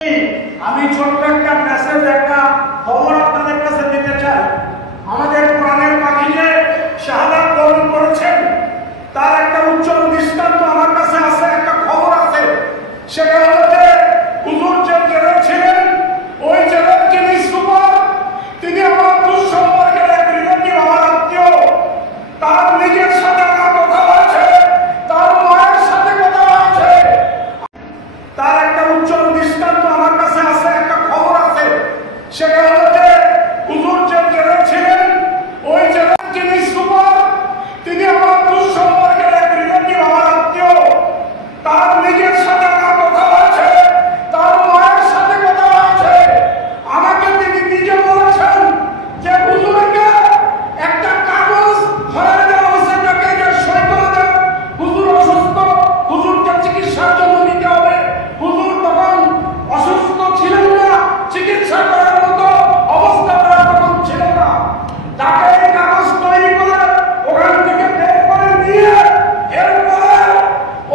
আমি ছোট্ট একটা মেসেজ একটা খবর আপনাদের কাছে দিতে চাই। আমাদের প্রাণের পাখি যে শাহাদাত বরণ করেছেন তার একটা উজ্জ্বল দৃষ্টান্ত আমার কাছে আছে, একটা খবর আছে। সেটা হলো যে হুজুর যে জেলে ছিলেন, ওই জেলের যিনি সুপার তিনি আমার দুঃসম্পর্কের এক রিলেটিভ, আমার আত্মীয়। তার নিজের সাথে আমার কথা হয়েছে, তার মায়ের সাথে কথা হয়েছে। তার একটা উজ্জ্বল দৃষ্টান্ত আমার কাছে আছে, একটা খবর আছে। সেটা হলো যে হুজুর যে জেলে ছিলেন, ওই জেলের যিনি সুপার তিনি আমার দুঃসম্পর্কের এক রিলেটিভ, আমার আত্মীয়। তার নিজের সাথে আমার কথা হয়েছে, তার মায়ের সাথে কথা হয়েছে। আমাকে তিনি নিজে বলেছেন যে হুজুরকে একটা কাগজ ধরে দেওয়া হয়েছে, তাকে যে সই করে দেন, হুজুর অসুস্থ, হুজুরকে চিকিৎসার জন্য নিতে হবে। হুজুর তখন অসুস্থ ছিলেন না, চিকিৎসা করার মতো অবস্থা তার তখন ছিল না। তাকে এই কাগজ তৈরি করে ওখান থেকে বের করে নিয়ে এরপরে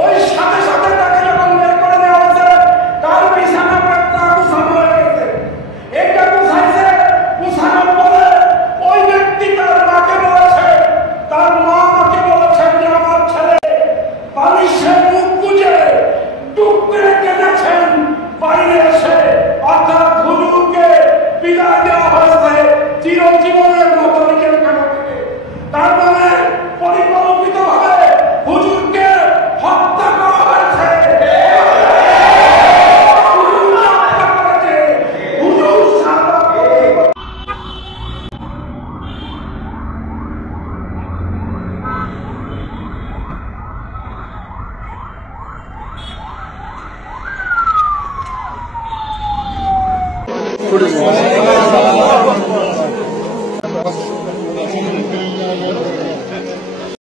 ওই সাথে সাথে তাকে যখন বের করে নেওয়া হয়েছে তার বিছানা পেটটা গুছানো হয়ে গেছে। এটা গুছাইছে, গুছানোর পরে ওই ব্যক্তি তার মাকে বলেছে, তার মা আমাকে বলেছেন যে আমার ছেলে বালিশের মুখ বুঝে ডুব করে কেঁদেছেন বাইরে এসে। অর্থাৎ হুজুরকে বিদায় দেওয়া হয়েছে চিরজীবনের মতো নিজের কাটা থেকে। তার মানে পরিকল্পিতভাবে হুজুরকে হত্যা করা হয়েছে। হুজুরকে হত্যা করেছে, হুজুর শাহাদাত বরণ করেছে। Alhamdulillah.